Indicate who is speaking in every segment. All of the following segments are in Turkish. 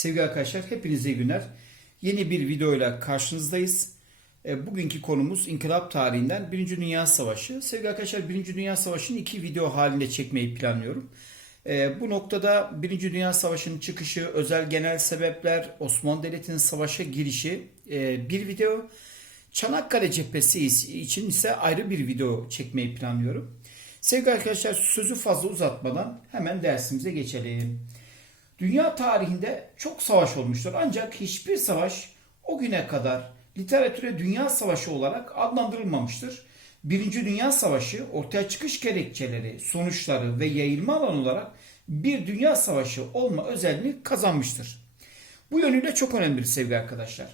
Speaker 1: Sevgili arkadaşlar hepinize iyi günler. Yeni bir videoyla karşınızdayız. E, Bugünkü konumuz İnkılap tarihinden Birinci Dünya Savaşı. Sevgili arkadaşlar Birinci Dünya Savaşı'nı iki video halinde çekmeyi planlıyorum. E, Bu noktada Birinci Dünya Savaşı'nın çıkışı, özel genel sebepler, Osmanlı Devleti'nin savaşa girişi e, bir video. Çanakkale cephesi için ise ayrı bir video çekmeyi planlıyorum. Sevgili arkadaşlar sözü fazla uzatmadan hemen dersimize geçelim. Dünya tarihinde çok savaş olmuştur ancak hiçbir savaş o güne kadar literatüre dünya savaşı olarak adlandırılmamıştır. Birinci Dünya Savaşı ortaya çıkış gerekçeleri, sonuçları ve yayılma alanı olarak bir dünya savaşı olma özelliğini kazanmıştır. Bu yönüyle çok önemlidir sevgili arkadaşlar.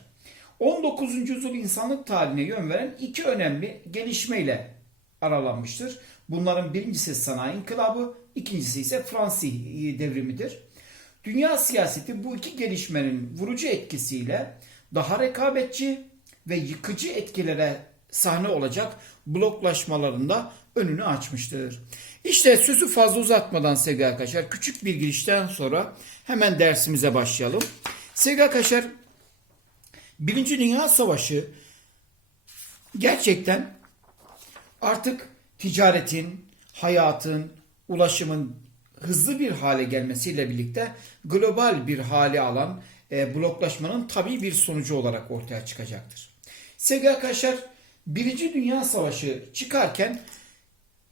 Speaker 1: 19. yüzyıl insanlık tarihine yön veren iki önemli gelişmeyle aralanmıştır. Bunların birincisi sanayi inkılabı, ikincisi ise Fransız devrimidir. Dünya siyaseti bu iki gelişmenin vurucu etkisiyle daha rekabetçi ve yıkıcı etkilere sahne olacak bloklaşmalarında önünü açmıştır. İşte sözü fazla uzatmadan sevgili arkadaşlar küçük bir girişten sonra hemen dersimize başlayalım. Sevgili arkadaşlar Birinci Dünya Savaşı gerçekten artık ticaretin, hayatın, ulaşımın hızlı bir hale gelmesiyle birlikte global bir hale alan e, bloklaşmanın tabii bir sonucu olarak ortaya çıkacaktır. Sevgili arkadaşlar, Birinci Dünya Savaşı çıkarken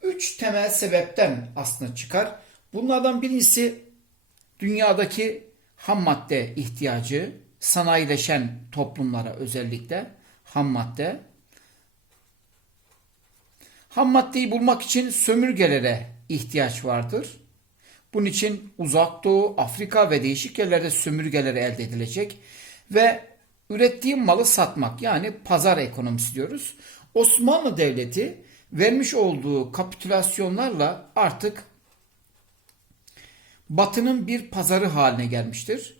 Speaker 1: üç temel sebepten aslında çıkar. Bunlardan birincisi dünyadaki ham madde ihtiyacı, sanayileşen toplumlara özellikle ham madde. Ham maddeyi bulmak için sömürgelere ihtiyaç vardır. Bunun için Uzak Doğu, Afrika ve değişik yerlerde sömürgeleri elde edilecek ve ürettiğim malı satmak yani pazar ekonomisi diyoruz. Osmanlı Devleti vermiş olduğu kapitülasyonlarla artık Batı'nın bir pazarı haline gelmiştir.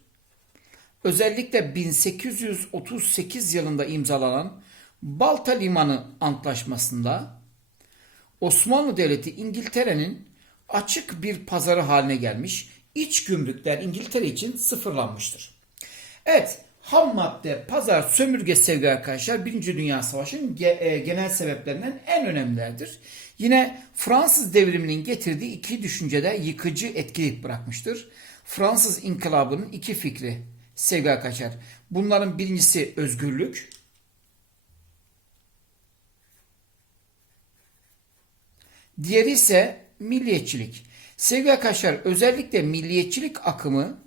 Speaker 1: Özellikle 1838 yılında imzalanan Balta Limanı Antlaşması'nda Osmanlı Devleti İngiltere'nin açık bir pazarı haline gelmiş. İç gümrükler İngiltere için sıfırlanmıştır. Evet, ham madde, pazar, sömürge sevgili arkadaşlar Birinci Dünya Savaşı'nın genel sebeplerinden en önemlilerdir. Yine Fransız devriminin getirdiği iki düşüncede yıkıcı etki bırakmıştır. Fransız inkılabının iki fikri sevgili arkadaşlar. Bunların birincisi özgürlük. Diğeri ise milliyetçilik. Sevgili arkadaşlar özellikle milliyetçilik akımı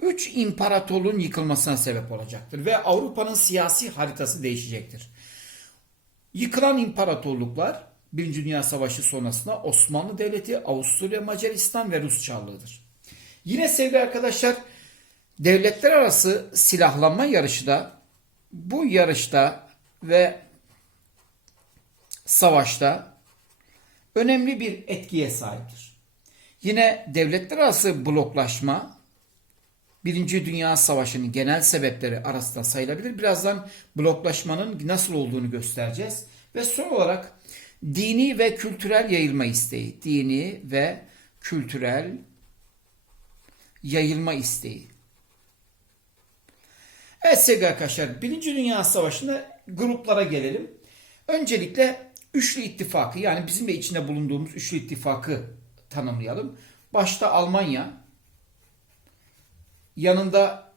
Speaker 1: 3 imparatorluğun yıkılmasına sebep olacaktır ve Avrupa'nın siyasi haritası değişecektir. Yıkılan imparatorluklar Birinci Dünya Savaşı sonrasında Osmanlı Devleti, Avusturya, Macaristan ve Rus Çarlığı'dır. Yine sevgili arkadaşlar devletler arası silahlanma yarışı da bu yarışta ve savaşta önemli bir etkiye sahiptir. Yine devletler arası bloklaşma Birinci Dünya Savaşı'nın genel sebepleri arasında sayılabilir. Birazdan bloklaşmanın nasıl olduğunu göstereceğiz. Ve son olarak dini ve kültürel yayılma isteği. Dini ve kültürel yayılma isteği. Evet sevgili arkadaşlar Birinci Dünya Savaşı'nda gruplara gelelim. Öncelikle Üçlü İttifakı yani bizim de içinde bulunduğumuz Üçlü İttifakı tanımlayalım. Başta Almanya, yanında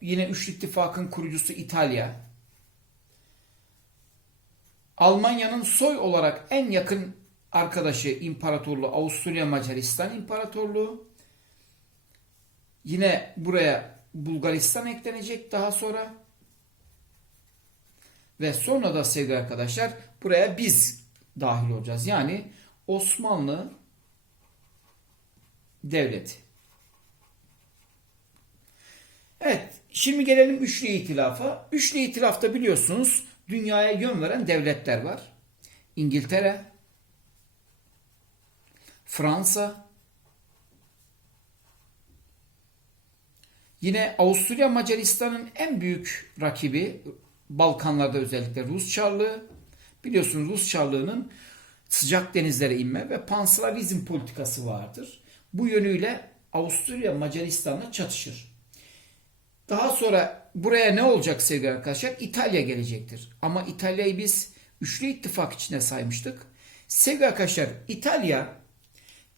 Speaker 1: yine Üçlü İttifakın kurucusu İtalya, Almanya'nın soy olarak en yakın arkadaşı imparatorluğu Avusturya Macaristan İmparatorluğu, yine buraya Bulgaristan eklenecek daha sonra. Ve sonra da sevgili arkadaşlar buraya biz dahil olacağız. Yani Osmanlı Devleti. Evet, şimdi gelelim Üçlü İtilaf'a. Üçlü İtilaf'ta biliyorsunuz dünyaya yön veren devletler var. İngiltere, Fransa, yine Avusturya Macaristan'ın en büyük rakibi Balkanlarda özellikle Rus Çarlığı. Biliyorsunuz Rus Çarlığı'nın sıcak denizlere inme ve panslavizm politikası vardır. Bu yönüyle Avusturya Macaristan'la çatışır. Daha sonra buraya ne olacak sevgili arkadaşlar? İtalya gelecektir. Ama İtalya'yı biz üçlü ittifak içine saymıştık. Sevgili arkadaşlar İtalya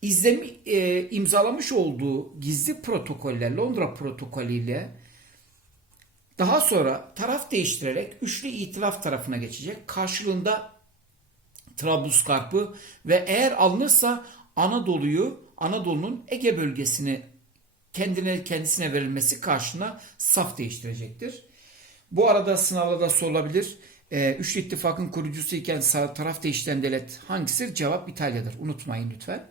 Speaker 1: izlemi, e, imzalamış olduğu gizli protokoller, Londra protokolüyle daha sonra taraf değiştirerek üçlü itilaf tarafına geçecek. Karşılığında Trablusgarp'ı ve eğer alınırsa Anadolu'yu, Anadolu'nun Ege bölgesini kendine kendisine verilmesi karşına saf değiştirecektir. Bu arada sınavda da sorulabilir. Ee, Üçlü İttifak'ın kurucusu iken sağ taraf değiştiren devlet hangisidir? Cevap İtalya'dır. Unutmayın lütfen.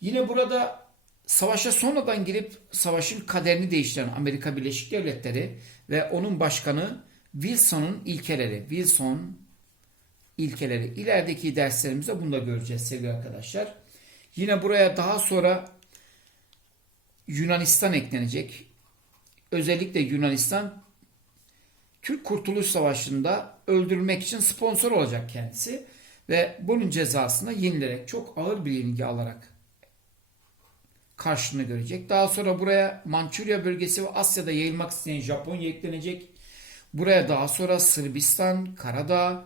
Speaker 1: Yine burada savaşa sonradan girip savaşın kaderini değiştiren Amerika Birleşik Devletleri ve onun başkanı Wilson'un ilkeleri. Wilson ilkeleri. İlerideki derslerimizde bunu da göreceğiz sevgili arkadaşlar. Yine buraya daha sonra Yunanistan eklenecek. Özellikle Yunanistan Türk Kurtuluş Savaşı'nda öldürülmek için sponsor olacak kendisi ve bunun cezasını yenilerek çok ağır bir yenilgi alarak karşılığını görecek. Daha sonra buraya Mançurya bölgesi ve Asya'da yayılmak isteyen Japonya eklenecek. Buraya daha sonra Sırbistan, Karadağ,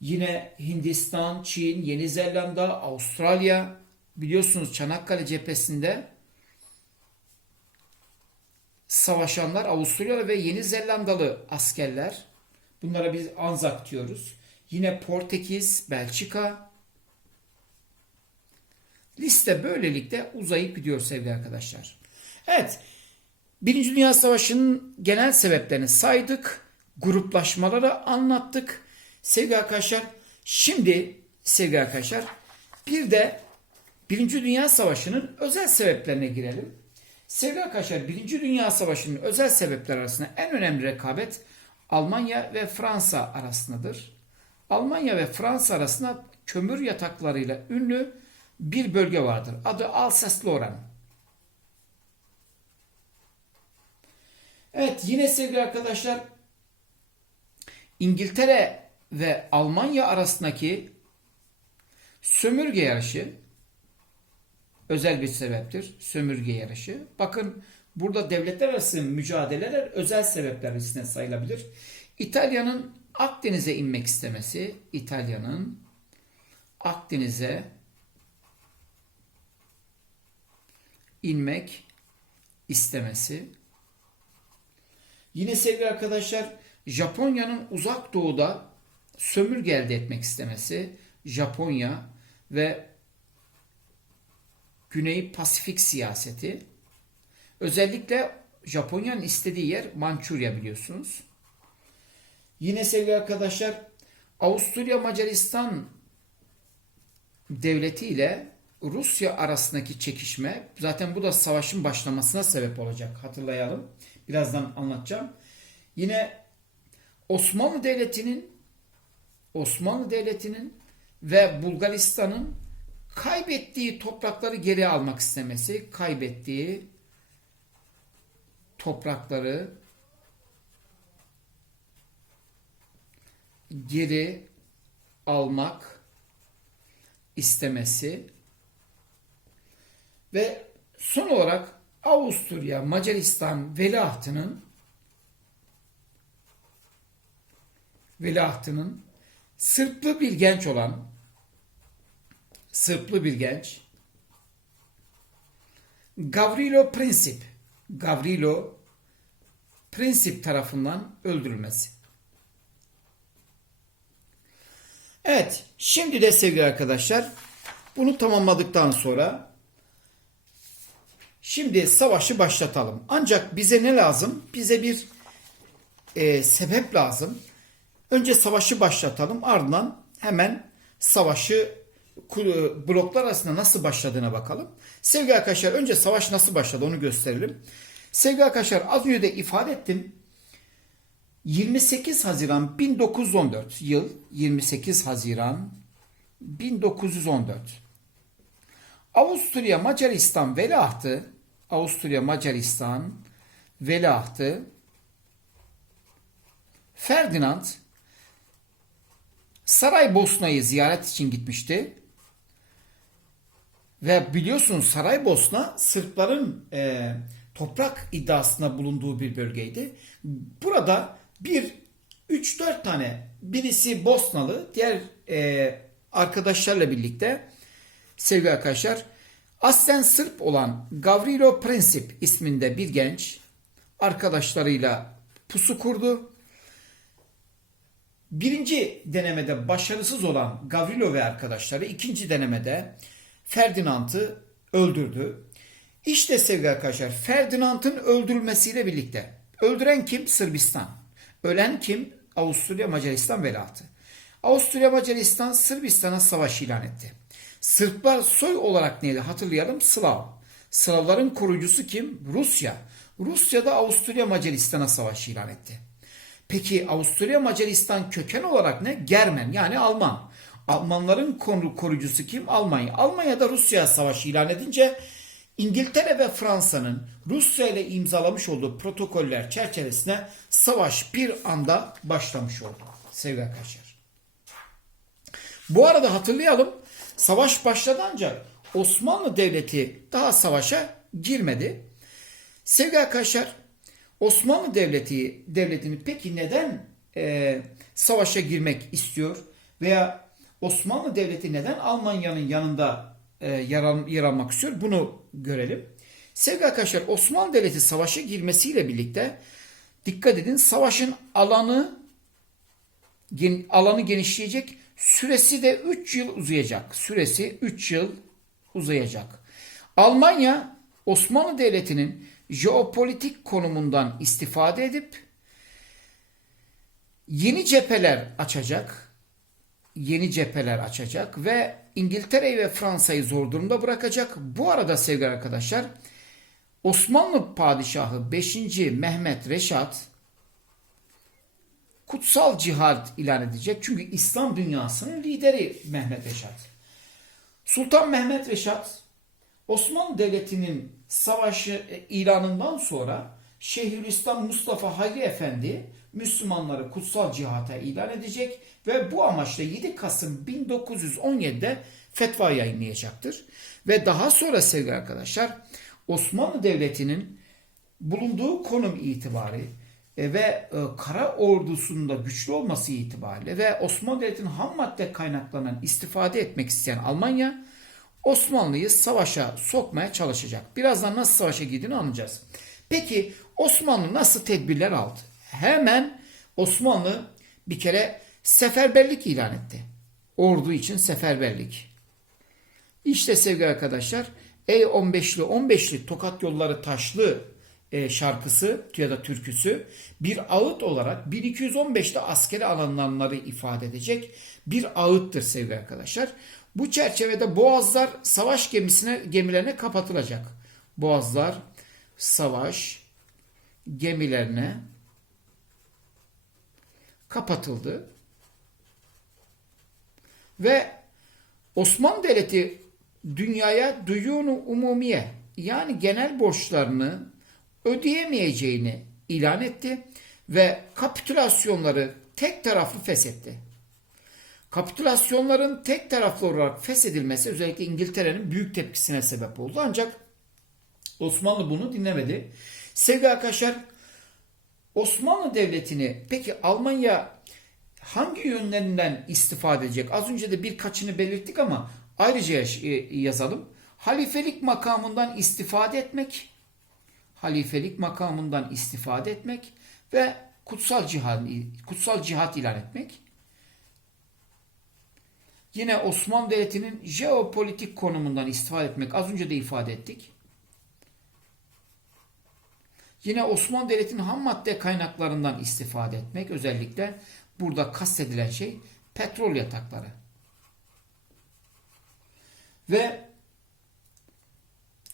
Speaker 1: yine Hindistan, Çin, Yeni Zelanda, Avustralya biliyorsunuz Çanakkale cephesinde savaşanlar Avusturyalı ve Yeni Zelandalı askerler. Bunlara biz Anzak diyoruz. Yine Portekiz, Belçika. Liste böylelikle uzayıp gidiyor sevgili arkadaşlar. Evet. Birinci Dünya Savaşı'nın genel sebeplerini saydık. Gruplaşmaları anlattık. Sevgili arkadaşlar şimdi sevgili arkadaşlar bir de Birinci Dünya Savaşı'nın özel sebeplerine girelim. Sevgili arkadaşlar Birinci Dünya Savaşı'nın özel sebepler arasında en önemli rekabet Almanya ve Fransa arasındadır. Almanya ve Fransa arasında kömür yataklarıyla ünlü bir bölge vardır. Adı Alsace-Lorraine. Evet yine sevgili arkadaşlar İngiltere ve Almanya arasındaki sömürge yarışı özel bir sebeptir. Sömürge yarışı. Bakın burada devletler arası mücadeleler özel sebepler listesine sayılabilir. İtalya'nın Akdeniz'e inmek istemesi, İtalya'nın Akdeniz'e inmek istemesi. Yine sevgili arkadaşlar Japonya'nın uzak doğuda sömürge elde etmek istemesi. Japonya ve Güney Pasifik siyaseti. Özellikle Japonya'nın istediği yer Mançurya biliyorsunuz. Yine sevgili arkadaşlar Avusturya Macaristan devleti ile Rusya arasındaki çekişme zaten bu da savaşın başlamasına sebep olacak hatırlayalım. Birazdan anlatacağım. Yine Osmanlı Devleti'nin Osmanlı Devleti'nin ve Bulgaristan'ın kaybettiği toprakları geri almak istemesi, kaybettiği toprakları geri almak istemesi ve son olarak Avusturya Macaristan veliahtının veliahtının Sırplı bir genç olan Sırplı bir genç Gavrilo Princip Gavrilo Princip tarafından öldürülmesi. Evet, şimdi de sevgili arkadaşlar bunu tamamladıktan sonra şimdi savaşı başlatalım. Ancak bize ne lazım? Bize bir e, sebep lazım. Önce savaşı başlatalım ardından hemen savaşı bloklar arasında nasıl başladığına bakalım. Sevgili arkadaşlar önce savaş nasıl başladı onu gösterelim. Sevgili arkadaşlar az önce de ifade ettim. 28 Haziran 1914 yıl 28 Haziran 1914 Avusturya Macaristan veliahtı Avusturya Macaristan veliahtı Ferdinand Saraybosna'yı ziyaret için gitmişti. Ve biliyorsunuz Saraybosna Sırpların e, toprak iddiasında bulunduğu bir bölgeydi. Burada bir 3-4 tane birisi Bosnalı, diğer e, arkadaşlarla birlikte sevgili arkadaşlar aslen Sırp olan Gavrilo Princip isminde bir genç arkadaşlarıyla pusu kurdu. Birinci denemede başarısız olan Gavrilo ve arkadaşları ikinci denemede Ferdinand'ı öldürdü. İşte sevgili arkadaşlar Ferdinand'ın öldürülmesiyle birlikte öldüren kim? Sırbistan. Ölen kim? Avusturya Macaristan velatı. Avusturya Macaristan Sırbistan'a savaş ilan etti. Sırplar soy olarak neydi? Hatırlayalım Slav. Slavların koruyucusu kim? Rusya. Rusya da Avusturya Macaristan'a savaş ilan etti. Peki Avusturya Macaristan köken olarak ne? Germen yani Alman. Almanların konu koruyucusu kim? Almanya. Almanya'da Rusya savaşı ilan edince İngiltere ve Fransa'nın Rusya ile imzalamış olduğu protokoller çerçevesinde savaş bir anda başlamış oldu sevgili arkadaşlar. Bu arada hatırlayalım savaş başladı ancak Osmanlı Devleti daha savaşa girmedi. Sevgili arkadaşlar Osmanlı Devleti devletini peki neden e, savaşa girmek istiyor veya Osmanlı Devleti neden Almanya'nın yanında e, yer, al, yer almak istiyor? Bunu görelim. Sevgili arkadaşlar Osmanlı Devleti savaşa girmesiyle birlikte dikkat edin savaşın alanı alanı genişleyecek. Süresi de 3 yıl uzayacak. Süresi 3 yıl uzayacak. Almanya Osmanlı Devleti'nin jeopolitik konumundan istifade edip yeni cepheler açacak. Yeni cepheler açacak ve İngiltere'yi ve Fransa'yı zor durumda bırakacak. Bu arada sevgili arkadaşlar Osmanlı padişahı 5. Mehmet Reşat kutsal cihad ilan edecek. Çünkü İslam dünyasının lideri Mehmet Reşat. Sultan Mehmet Reşat Osmanlı Devleti'nin savaşı e, ilanından sonra Şeyhülislam Mustafa Hayri Efendi Müslümanları kutsal cihata ilan edecek ve bu amaçla 7 Kasım 1917'de fetva yayınlayacaktır. Ve daha sonra sevgili arkadaşlar Osmanlı Devleti'nin bulunduğu konum itibari ve e, kara ordusunda güçlü olması itibariyle ve Osmanlı Devleti'nin ham madde kaynaklarından istifade etmek isteyen Almanya Osmanlı'yı savaşa sokmaya çalışacak. Birazdan nasıl savaşa girdiğini anlayacağız. Peki Osmanlı nasıl tedbirler aldı? Hemen Osmanlı bir kere seferberlik ilan etti. Ordu için seferberlik. İşte sevgili arkadaşlar Ey 15'li 15'li Tokat Yolları Taşlı e, şarkısı ya da türküsü bir ağıt olarak 1215'te askeri alanları ifade edecek bir ağıttır sevgili arkadaşlar. Bu çerçevede boğazlar savaş gemisine gemilerine kapatılacak. Boğazlar savaş gemilerine kapatıldı. Ve Osmanlı Devleti dünyaya duyunu umumiye yani genel borçlarını ödeyemeyeceğini ilan etti ve kapitülasyonları tek taraflı feshetti. Kapitülasyonların tek taraflı olarak feshedilmesi özellikle İngiltere'nin büyük tepkisine sebep oldu. Ancak Osmanlı bunu dinlemedi. Sevgili arkadaşlar Osmanlı Devleti'ni peki Almanya hangi yönlerinden istifade edecek? Az önce de birkaçını belirttik ama ayrıca yazalım. Halifelik makamından istifade etmek, halifelik makamından istifade etmek ve kutsal cihat kutsal cihat ilan etmek. Yine Osmanlı Devleti'nin jeopolitik konumundan istifade etmek az önce de ifade ettik. Yine Osmanlı Devleti'nin ham madde kaynaklarından istifade etmek özellikle burada kastedilen şey petrol yatakları. Ve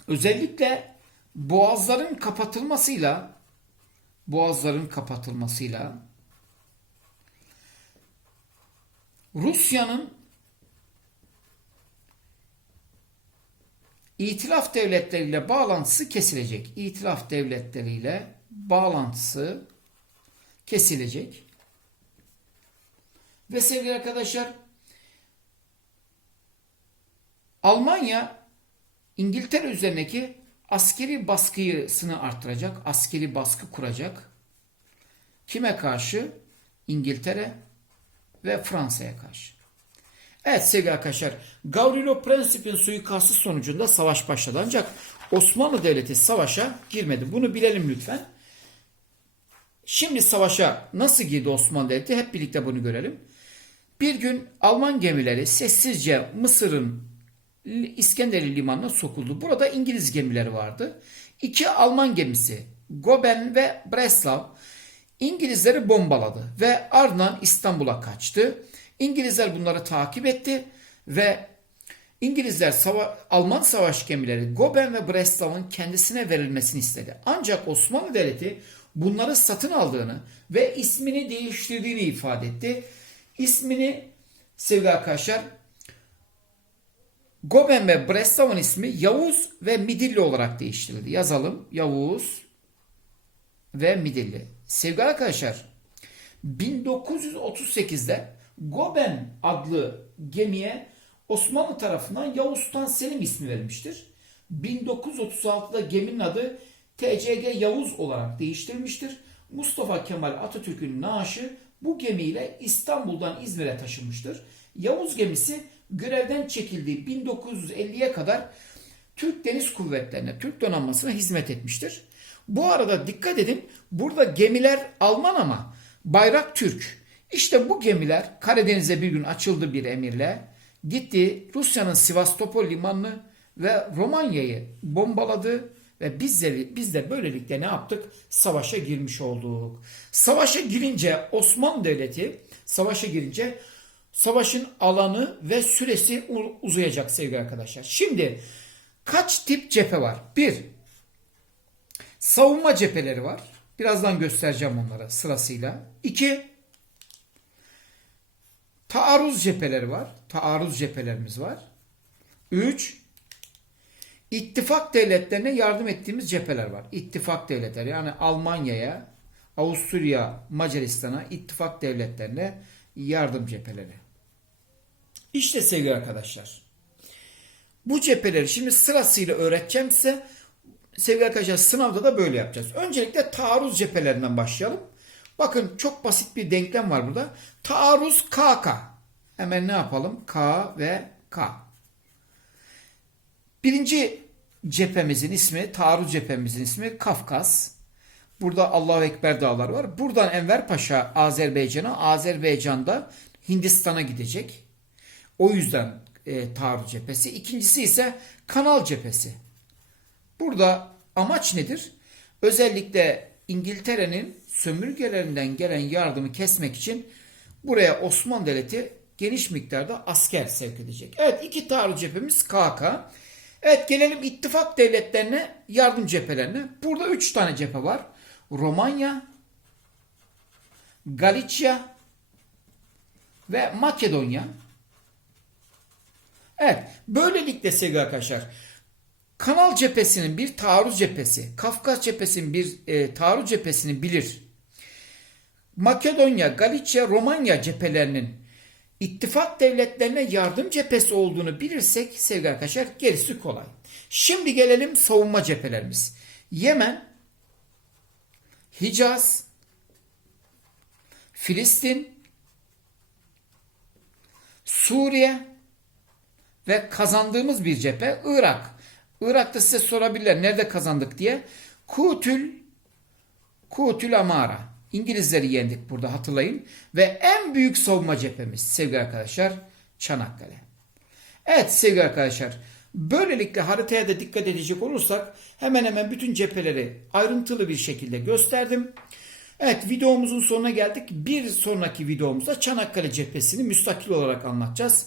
Speaker 1: özellikle boğazların kapatılmasıyla boğazların kapatılmasıyla Rusya'nın İtilaf devletleriyle bağlantısı kesilecek. İtilaf devletleriyle bağlantısı kesilecek. Ve sevgili arkadaşlar Almanya İngiltere üzerindeki askeri baskısını arttıracak, askeri baskı kuracak. Kime karşı? İngiltere ve Fransa'ya karşı. Evet sevgili arkadaşlar, Gavrilo Princip'in suikastı sonucunda savaş başladı. Ancak Osmanlı Devleti savaşa girmedi. Bunu bilelim lütfen. Şimdi savaşa nasıl girdi Osmanlı Devleti? Hep birlikte bunu görelim. Bir gün Alman gemileri sessizce Mısır'ın İskenderli limanına sokuldu. Burada İngiliz gemileri vardı. İki Alman gemisi Goben ve Breslau İngilizleri bombaladı ve ardından İstanbul'a kaçtı. İngilizler bunları takip etti ve İngilizler sava- Alman savaş gemileri Goben ve Breslau'nun kendisine verilmesini istedi. Ancak Osmanlı Devleti bunları satın aldığını ve ismini değiştirdiğini ifade etti. İsmini sevgili arkadaşlar Goben ve Breslau'nun ismi Yavuz ve Midilli olarak değiştirildi. Yazalım. Yavuz ve Midilli. Sevgili arkadaşlar 1938'de Goben adlı gemiye Osmanlı tarafından Yavuz Sultan Selim ismi verilmiştir. 1936'da geminin adı TCG Yavuz olarak değiştirilmiştir. Mustafa Kemal Atatürk'ün naaşı bu gemiyle İstanbul'dan İzmir'e taşınmıştır. Yavuz gemisi görevden çekildiği 1950'ye kadar Türk Deniz Kuvvetlerine, Türk donanmasına hizmet etmiştir. Bu arada dikkat edin burada gemiler Alman ama bayrak Türk. İşte bu gemiler Karadeniz'e bir gün açıldı bir emirle. Gitti Rusya'nın Sivastopol limanını ve Romanya'yı bombaladı ve biz de, biz de böylelikle ne yaptık? Savaşa girmiş olduk. Savaşa girince Osmanlı Devleti savaşa girince savaşın alanı ve süresi uzayacak sevgili arkadaşlar. Şimdi kaç tip cephe var? Bir, savunma cepheleri var. Birazdan göstereceğim onlara sırasıyla. İki, taarruz cepheleri var. Taarruz cephelerimiz var. Üç, ittifak devletlerine yardım ettiğimiz cepheler var. İttifak devletleri yani Almanya'ya, Avusturya, Macaristan'a ittifak devletlerine yardım cepheleri. İşte sevgili arkadaşlar. Bu cepheleri şimdi sırasıyla öğreteceğim size. Sevgili arkadaşlar sınavda da böyle yapacağız. Öncelikle taarruz cephelerinden başlayalım. Bakın çok basit bir denklem var burada. Taarruz KK. Hemen ne yapalım? K ve K. Birinci cephemizin ismi, taarruz cephemizin ismi Kafkas. Burada Allahu Ekber dağlar var. Buradan Enver Paşa Azerbaycan'a, Azerbaycan'da Hindistan'a gidecek. O yüzden e, taarruz cephesi. İkincisi ise kanal cephesi. Burada amaç nedir? Özellikle İngiltere'nin sömürgelerinden gelen yardımı kesmek için buraya Osmanlı Devleti geniş miktarda asker sevk edecek. Evet iki taarruz cephemiz KK. Evet gelelim ittifak devletlerine yardım cephelerine. Burada üç tane cephe var. Romanya, Galicia ve Makedonya. Evet böylelikle sevgili arkadaşlar Kanal cephesinin bir taarruz cephesi, Kafkas cephesinin bir e, taarruz cephesini bilir. Makedonya, Galicia, Romanya cephelerinin ittifak devletlerine yardım cephesi olduğunu bilirsek sevgili arkadaşlar gerisi kolay. Şimdi gelelim savunma cephelerimiz. Yemen, Hicaz, Filistin, Suriye ve kazandığımız bir cephe Irak. Irak'ta size sorabilirler nerede kazandık diye. Kutül Kutül Amara. İngilizleri yendik burada hatırlayın. Ve en büyük savunma cephemiz sevgili arkadaşlar Çanakkale. Evet sevgili arkadaşlar böylelikle haritaya da dikkat edecek olursak hemen hemen bütün cepheleri ayrıntılı bir şekilde gösterdim. Evet videomuzun sonuna geldik. Bir sonraki videomuzda Çanakkale cephesini müstakil olarak anlatacağız.